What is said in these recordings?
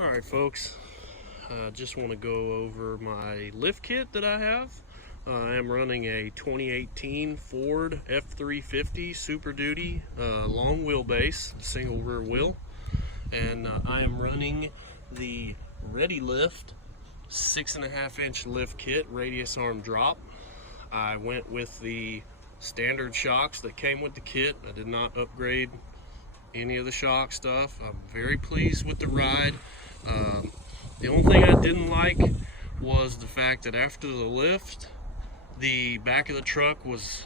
Alright folks, I just want to go over my lift kit that I have. I am running a 2018 Ford F350 Super Duty long wheelbase, single rear wheel. And I am running the readylift 6.5 inch lift kit, radius arm drop. I went with the standard shocks that came with the kit. I did not upgrade any of the shock stuff. I'm very pleased with the ride. The only thing I didn't like was the fact that after the lift, the back of the truck was,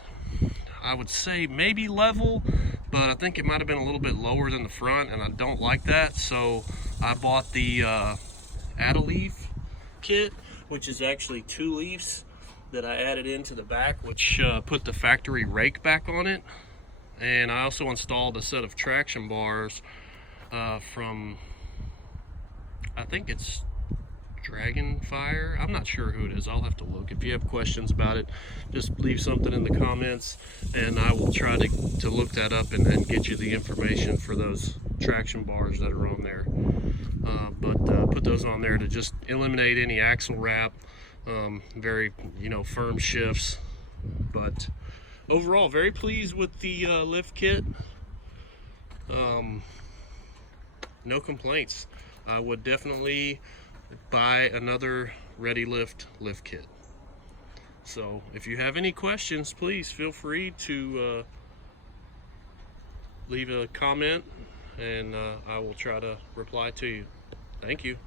I would say, maybe level, but I think it might have been a little bit lower than the front, and I don't like that. So I bought the readylift kit, which is actually 2 leaves that I added into the back, which put the factory rake back on it. And I also installed a set of traction bars from, I think it's Dragonfire. I'm not sure who it is. I'll have to look. If you have questions about it, just leave something in the comments and I will try to look that up and get you the information for those traction bars that are on there. But put those on there to just eliminate any axle wrap, very firm shifts. But overall, very pleased with the lift kit. No complaints. I would definitely buy another readylift lift kit. So if you have any questions, please feel free to leave a comment and I will try to reply to you. Thank you.